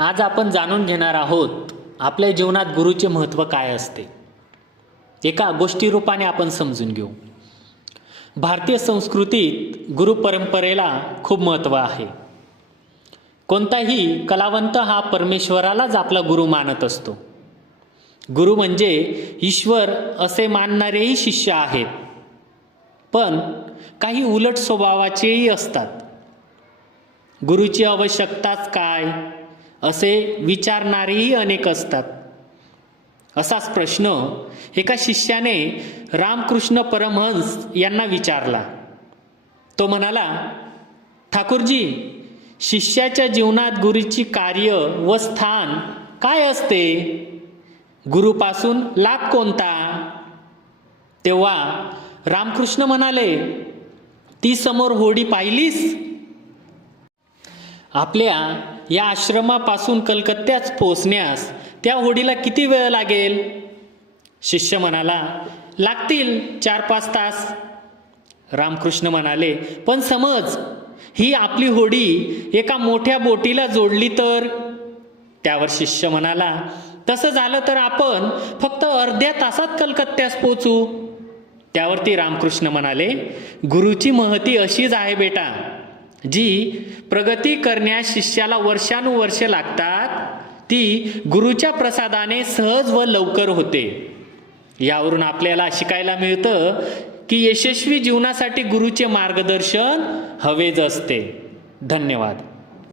आज आपण जाणून घेणार आहोत आपल्या जीवनात गुरुचे महत्त्व काय असते। एका गोष्टी रूपाने आपण समजून घेऊ। भारतीय संस्कृतीत गुरु परंपरेला खूप महत्त्व आहे। कोणताही कलावंत हा परमेश्वरालाच आपला गुरु मानत असतो। गुरु म्हणजे ईश्वर असे मानणारेही शिष्य आहेत, पण काही उलट स्वभावाचेही असतात। गुरुची आवश्यकताच काय असे विचारणारेही अनेक असतात। असाच प्रश्न एका शिष्याने रामकृष्ण परमहंस यांना विचारला। तो म्हणाला, ठाकूरजी, शिष्याच्या जीवनात गुरुची कार्य व स्थान काय असते? गुरुपासून लाभ कोणता? तेव्हा रामकृष्ण म्हणाले, ती समोर होडी पाहिलीस? आपल्या या आश्रमापासून कलकत्त्यात पोहोचण्यास त्या होडीला किती वेळ लागेल? शिष्य म्हणाला, लागतील 4-5 तास। रामकृष्ण म्हणाले, पण समज ही आपली होडी एका मोठ्या बोटीला जोडली तर? त्यावर शिष्य म्हणाला, तसं झालं तर आपण फक्त अर्ध्या तासात कलकत्त्यास पोहोचू। त्यावरती रामकृष्ण म्हणाले, गुरुची महती अशीच आहे बेटा, जी प्रगती करण्यास शिष्याला वर्षानुवर्षे लागतात ती गुरुच्या प्रसादाने सहज व लवकर होते। यावरून आपल्याला शिकायला मिळतं की यशस्वी जीवनासाठी गुरुचे मार्गदर्शन हवेच असते। धन्यवाद।